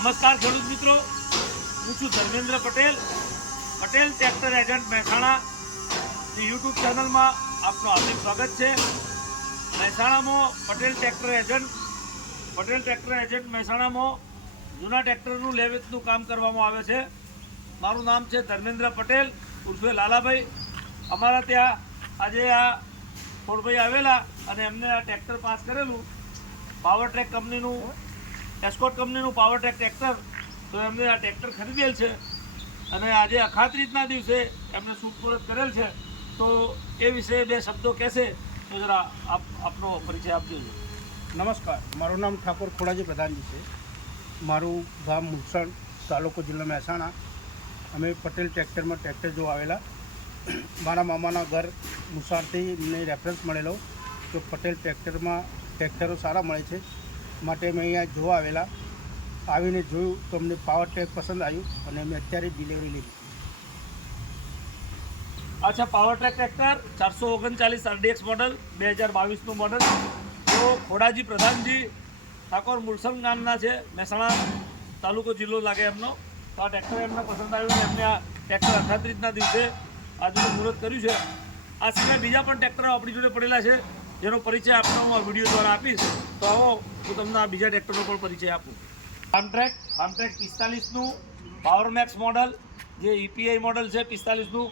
નમસ્કાર ખેડૂત મિત્રો, હું છું Dharmendra Patel, Patel tractor agent Mehsana YouTube ચેનલમાં આપનું હાર્દિક સ્વાગત છે। મહેસાણામાં પટેલ ટ્રેક્ટર એજન્ટ મહેસાણામાં જૂના ટ્રેક્ટરનું લે વેચનું કામ કરવામાં આવે છે। મારું નામ છે ધર્મેન્દ્ર પટેલ ઉર્ફે લાલાભાઈ। અમારા ત્યાં આજે આ ખોડભાઈ આવેલા અને એમને આ ટ્રેક્ટર પાસ કરેલું પાવર ટ્રેક કંપનીનું, એસ્કોટ કંપનીનું પાવર ટ્રેક ટ્રેક્ટર, તો એમને આ ટ્રેક્ટર ખરીદેલ છે અને આજે અખાત્રીજના દિવસે એમને સુપરત કરેલ છે। તો એ વિશે બે શબ્દો કહેશે તો જરા આપનો પરિચય આપજો। નમસ્કાર, મારું નામ ઠાકોર ખોડાજી પ્રધાનજી છે। મારું ગામ મુસણ, તાલુકો જિલ્લા મહેસાણા। અમે પટેલ ટ્રેક્ટરમાં ટ્રેક્ટર જોવા આવેલા। મારા મામાના ઘર મુસારથી મને રેફરન્સ મળેલો કે પટેલ ટ્રેક્ટરમાં ટ્રેક્ટરો સારા મળે છે, માટે અમે અહીંયા જોવા આવેલા। આવીને જોયું તો અમને પાવર ટ્રેક પસંદ આવ્યું અને અમે અત્યારે ડિલિવરી લીધી। અચ્છા, power track tractor 439 RDX model 2022નું મોડલ। તો ખોડાજી પ્રધાનજી ઠાકોર મુરસણ ગામના છે, મહેસાણા તાલુકો જિલ્લો લાગે એમનો। તો આ ટ્રેક્ટર એમને પસંદ આવ્યું અને એમને આ ટ્રેક્ટર અખાત્રીજના દિવસે આજનું મુહૂર્ત કર્યું છે। આ સિવાય બીજા પણ ટ્રેક્ટરો આપણી જોડે પડેલા છે, જેનો પરિચય આપનો હું આ વિડીયો દ્વારા આપીશ। તો આવો હું તમને આ બીજા ટ્રેક્ટરનો પણ પરિચય આપું। ફાર્મટ્રેક 45નું પાવર મેક્સ મોડલ, જે EPI મોડલ છે 45નું,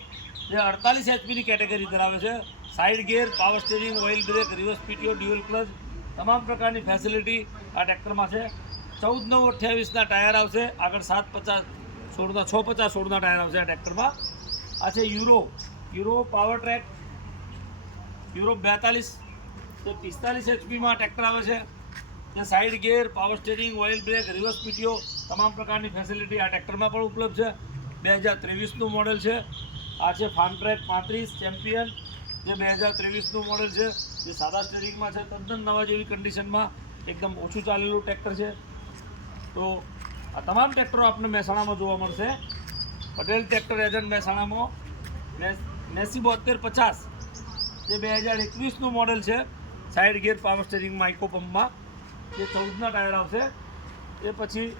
જે 48 HPની કેટેગરી ધરાવે છે। Side gear, power steering, oil brake, reverse PTO, dual clutch, તમામ પ્રકારની ફેસિલિટી આ ટ્રેક્ટરમાં છે। 14/9/28ના ટાયર આવશે, આગળ 750/16ના 650/16ના ટાયર આવશે આ ટ્રેક્ટરમાં। આ છે યુરો પાવર ટ્રેક, યુરો 42, જે 45 HPમાં ટ્રેક્ટર આવે છે। જે side gear, power steering, oil brake, reverse PTO, તમામ પ્રકારની ફેસિલિટી આ ટ્રેક્ટરમાં પણ ઉપલબ્ધ છે। 2023નું મોડલ છે। આ છે ફાર્મટ્રેક 35 ચેમ્પિયન, જે 2023નું મોડલ છે, જે સાદા સ્ટીરિંગમાં છે, તદ્દન નવા જેવી કન્ડિશનમાં, એકદમ ઓછું ચાલેલું ટ્રેક્ટર છે। તો આ તમામ ટ્રેક્ટરો આપણે મહેસાણામાં જોવા મળશે। પટેલ ટ્રેક્ટર એજન્ટ મહેસાણામાં 807250, જે 2021નું મોડલ છે, સાઇડ ગિયર, પાવર સ્ટીરિંગમાં, ઇકો પંપમાં, જે 14ના ટાયર આવશે। એ પછી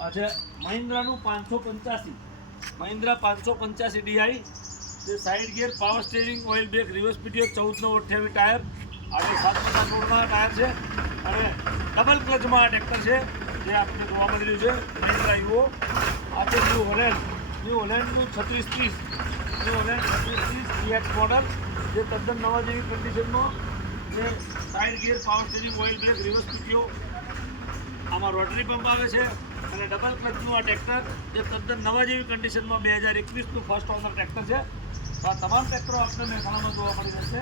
આ છે મહિન્દ્રાનું 585, મહિન્દ્રા 585 DI, જે side gear, power steering, oil brake, reverse PTO, 14/28 tyre, આગળ 750/16ના ટાયર છે અને ડબલ ક્લચમાં આ ટ્રેક્ટર છે, જે આપણે જોવા મળી રહ્યું છે મહિન્દ્રા યુઓ। આ છે ન્યૂ હોલેન્ડનું 3630 DX મોડલ, જે તદ્દન નવા જેવી કન્ડિશનમાં, જે side gear, power steering, oil brake, reverse PTO, આમાં રોટરી પંપ આવે છે અને ડબલ ક્લચનું આ ટ્રેક્ટર, જે તદ્દન નવા જેવી કન્ડિશનમાં 2021નું ફર્સ્ટ ઓનર ટ્રેક્ટર છે। તો આ તમામ ટ્રેક્ટરો આપણે મહેસાણામાં જોવા મળી જશે।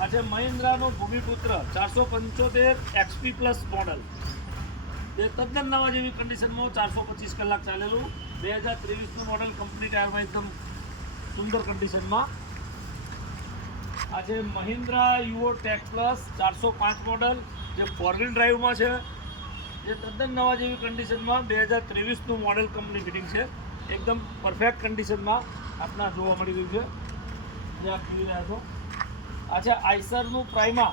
આ છે મહિન્દ્રાનું ભૂમિપુત્ર 475 XP પ્લસ મોડલ, જે તદ્દન નવા જેવી કન્ડિશનમાં 425 કલાક ચાલેલું 2023નું મોડલ, કંપની ટાયરમાં એકદમ સુંદર કન્ડિશનમાં। આ છે મહિન્દ્રા યુઓ ટેક પ્લસ 405 મોડલ, જે 4 વ્હીલ ડ્રાઈવમાં છે, જે તદ્દન નવા જેવી કન્ડિશનમાં 2023નું મોડલ, કંપની ફિટિંગ છે, એકદમ પરફેક્ટ કન્ડિશનમાં આપના જોવા મળી રહ્યું છે, જે આપ જોઈ રહ્યા છો। આ છે આઈસરનું પ્રાઇમા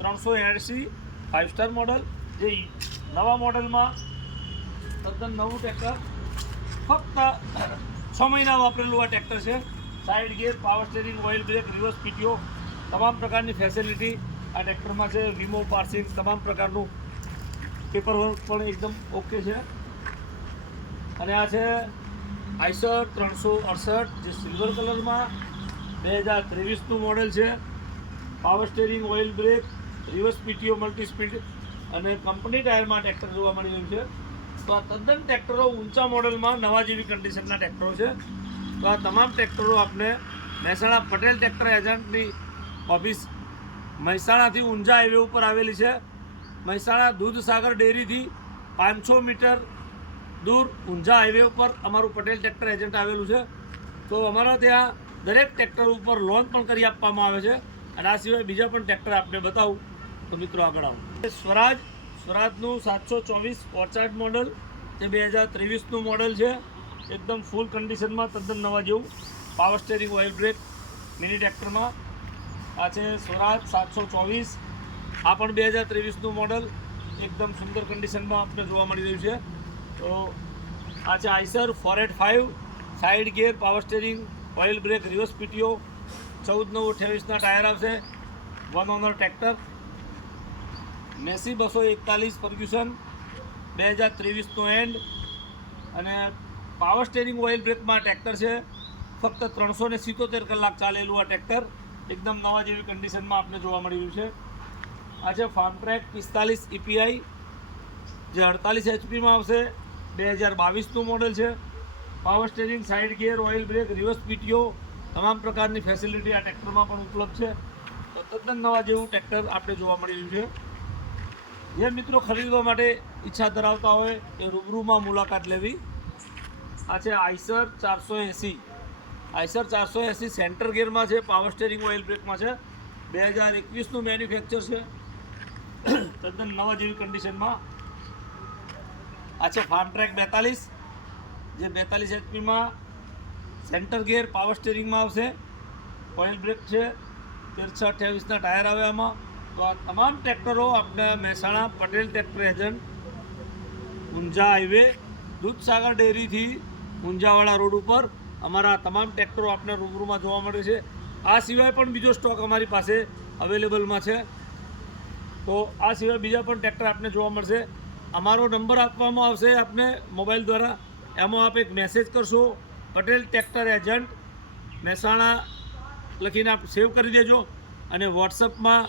380 5 સ્ટાર મોડલ, જે નવા મોડલમાં તદ્દન નવું ટ્રેક્ટર, ફક્ત 6 મહિના વાપરેલું આ ટ્રેક્ટર છે। Side gear, power steering, oil brake, reverse PTO, તમામ પ્રકારની ફેસિલિટી આ ટ્રેક્ટરમાં છે। વીમો, પાર્સિંગ, તમામ પ્રકારનું પેપરવર્ક પણ એકદમ ઓકે છે। અને આ છે આઈસર 368, જે સિલ્વર કલરમાં 2023નું મોડલ છે। Power steering, oil brake, reverse PTO, multi speed અને કંપની ટાયરમાં ટ્રેક્ટર જોવા મળી રહ્યું છે। તો આ તદ્દન ટ્રેક્ટરો ઊંચા મોડલમાં નવા જેવી કન્ડિશનના ટ્રેક્ટરો છે। તો આ તમામ ટ્રેક્ટરો આપણે મહેસાણા પટેલ ટ્રેક્ટર એજન્ટની ઓફિસ મહેસાણાથી ઊંઝા હાઈવે ઉપર આવેલી છે। મહેસાણા દૂધસાગર ડેરીથી 500 મીટર દૂર ઊંઝા હાઈવે ઉપર અમારું પટેલ ટ્રેક્ટર એજન્ટ આવેલું છે। તો અમારા ત્યાં દરેક ટ્રેક્ટર ઉપર લોન પણ કરી આપવામાં આવે છે અને આ સિવાય બીજા પણ ટ્રેક્ટર આપણે બતાવું તો મિત્રો આગળ આવો। સ્વરાજનું 724 ઓર્ચાર્ડ મોડલ, જે 2023નું મોડલ છે, એકદમ ફૂલ કન્ડિશનમાં, તદ્દન નવા જેવું, power steering, oil brake, mini ટ્રેક્ટરમાં। આ છે સ્વરાજ 724, આ પણ 2023નું મોડલ, એકદમ સુંદર કન્ડિશનમાં આપણે જોવા મળી રહ્યું છે. તો આ છે Eicher 485 side gear, power steering, oil brake, reverse PTO, 14/9/28ના ટાયર આવશે. 1 ઓનર ટ્રેક્ટર. મેસી 241 ફર્ગ્યુસન 2023નો એન્ડ અને પાવર સ્ટેરિંગ ઓઇલ બ્રેકમાં ટ્રેક્ટર છે. ફક્ત 377 કલાક ચાલેલું આ ટ્રેક્ટર એકદમ નવા જેવી કન્ડિશનમાં આપણે જોવા મળી રહ્યું છે. આ છે ફાર્મ ટ્રેક 45 EPI જે 48 HP આવશે. 2022નું મોડલ છે. Power steering, side gear, oil brake, reverse PTO તમામ પ્રકારની ફેસિલિટી આ ટ્રેક્ટરમાં પણ ઉપલબ્ધ છે. તો તદ્દન નવા જેવું ટ્રેક્ટર આપણે જોવા મળી રહ્યું છે. જે મિત્રો ખરીદવા માટે ઈચ્છા ધરાવતા હોય એ રૂબરૂમાં મુલાકાત લેવી. આ છે આઈસર 480. આઈસર 480 સેન્ટર ગિયરમાં છે, પાવર સ્ટેરિંગ ઓઇલ બ્રેકમાં છે. 2021નું મેન્યુફેક્ચર છે. તદ્દન નવા જેવી કન્ડિશનમાં. આ છે ફાર્મ ટ્રેક 42 જે 42 HPમાં સેન્ટર ગિયર, પાવર સ્ટેરિંગમાં આવશે. ઓઇલ બ્રેક છે. 13/28ના ટાયર આવે આમાં. તો આ તમામ ટ્રેક્ટરો આપણે Mehsana Patel tractor agent, Unjha highway, Dudhsagar ડેરીથી ઊંઝાવાળા રોડ ઉપર અમારા તમામ ટ્રેક્ટરો આપણે રૂબરૂમાં જોવા મળે છે. આ સિવાય પણ બીજો સ્ટોક અમારી પાસે અવેલેબલમાં છે. તો આ સિવાય બીજા પણ ટ્રેક્ટર આપને જોવા મળશે. અમારો નંબર આપવામાં આવશે આપને મોબાઈલ દ્વારા. એમાં આપ એક મેસેજ કરશો, પટેલ ટ્રેક્ટર એજન્ટ મહેસાણા લખીને આપ સેવ કરી દેજો અને વોટ્સઅપમાં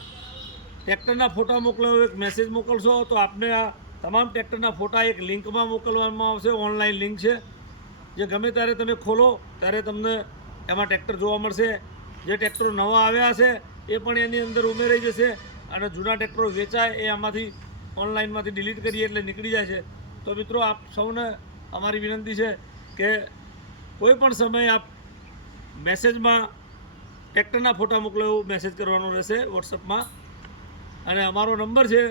ટ્રેક્ટરના ફોટા મોકલો, એક મેસેજ મોકલશો તો આપને આ તમામ ટ્રેક્ટરના ફોટા એક લિંકમાં મોકલવામાં આવશે. ઓનલાઈન લિંક છે જે ગમે ત્યારે તમે ખોલો ત્યારે તમને એમાં ટ્રેક્ટર જોવા મળશે. જે ટ્રેક્ટરો નવા આવ્યા હશે એ પણ એની અંદર ઉમેરાઈ જશે અને જૂના ટ્રેક્ટરો વેચાય એ આમાંથી ઓનલાઈનમાંથી ડિલીટ કરીએ એટલે નીકળી જાય છે. તો મિત્રો આપ સૌને અમારી વિનંતી છે કે કોઈ પણ સમયે આપ મેસેજમાં ટ્રેક્ટરના ફોટા મોકલો એવું મેસેજ કરવાનો રહેશે વોટ્સઅપમાં. અને અમારો નંબર છે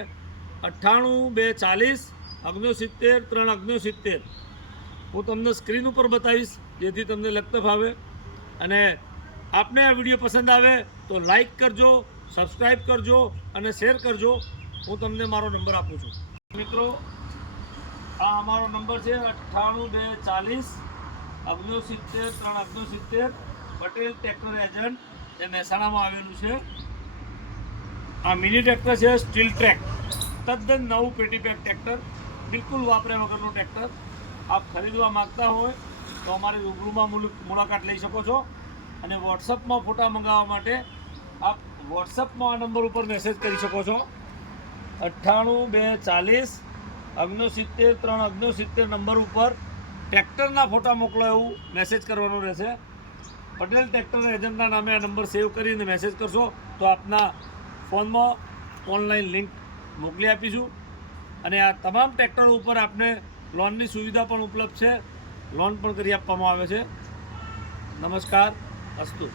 98 240 69 369. હું તમને સ્ક્રીન ઉપર બતાવીશ જેથી તમને લગતા ફાવે. અને આપને આ વિડીયો પસંદ આવે તો લાઈક કરજો, સબસ્ક્રાઈબ કરજો અને શેર કરજો. હું તમને મારો નંબર આપું છું. મિત્રો આ અમારો નંબર છે 98 240 69 369. પટેલ ટ્રેક્ટર એજન્ટ જે મહેસાણામાં આવેલું છે. આ મિની ટ્રેક્ટર છે સ્ટીલ ટ્રેક, તદ્દન નવું પેટીપેક ટ્રેક્ટર, બિલકુલ વાપર્યા વગરનું ટ્રેક્ટર. આપ ખરીદવા માગતા હોય તો અમારી રૂબરૂમાં મુલાકાત લઈ શકો છો. અને વોટ્સઅપમાં ફોટા મંગાવવા માટે આપ વોટ્સઅપમાં આ નંબર ઉપર મેસેજ કરી શકો છો. 98 240 69 369 નંબર ઉપર ટ્રેક્ટરના ફોટા મોકલો એવું મેસેજ કરવાનો રહેશે. પટેલ ટ્રેક્ટર એજન્ટના નામે આ નંબર સેવ કરીને મેસેજ કરશો તો આપના ફોનમાં ઓનલાઈન લિંક મોકલી આપીશું. અને આ તમામ ટ્રેક્ટરો ઉપર આપને લોનની સુવિધા પણ ઉપલબ્ધ છે. લોન પણ કરી આપવામાં આવે છે. નમસ્કાર, અસ્તુ.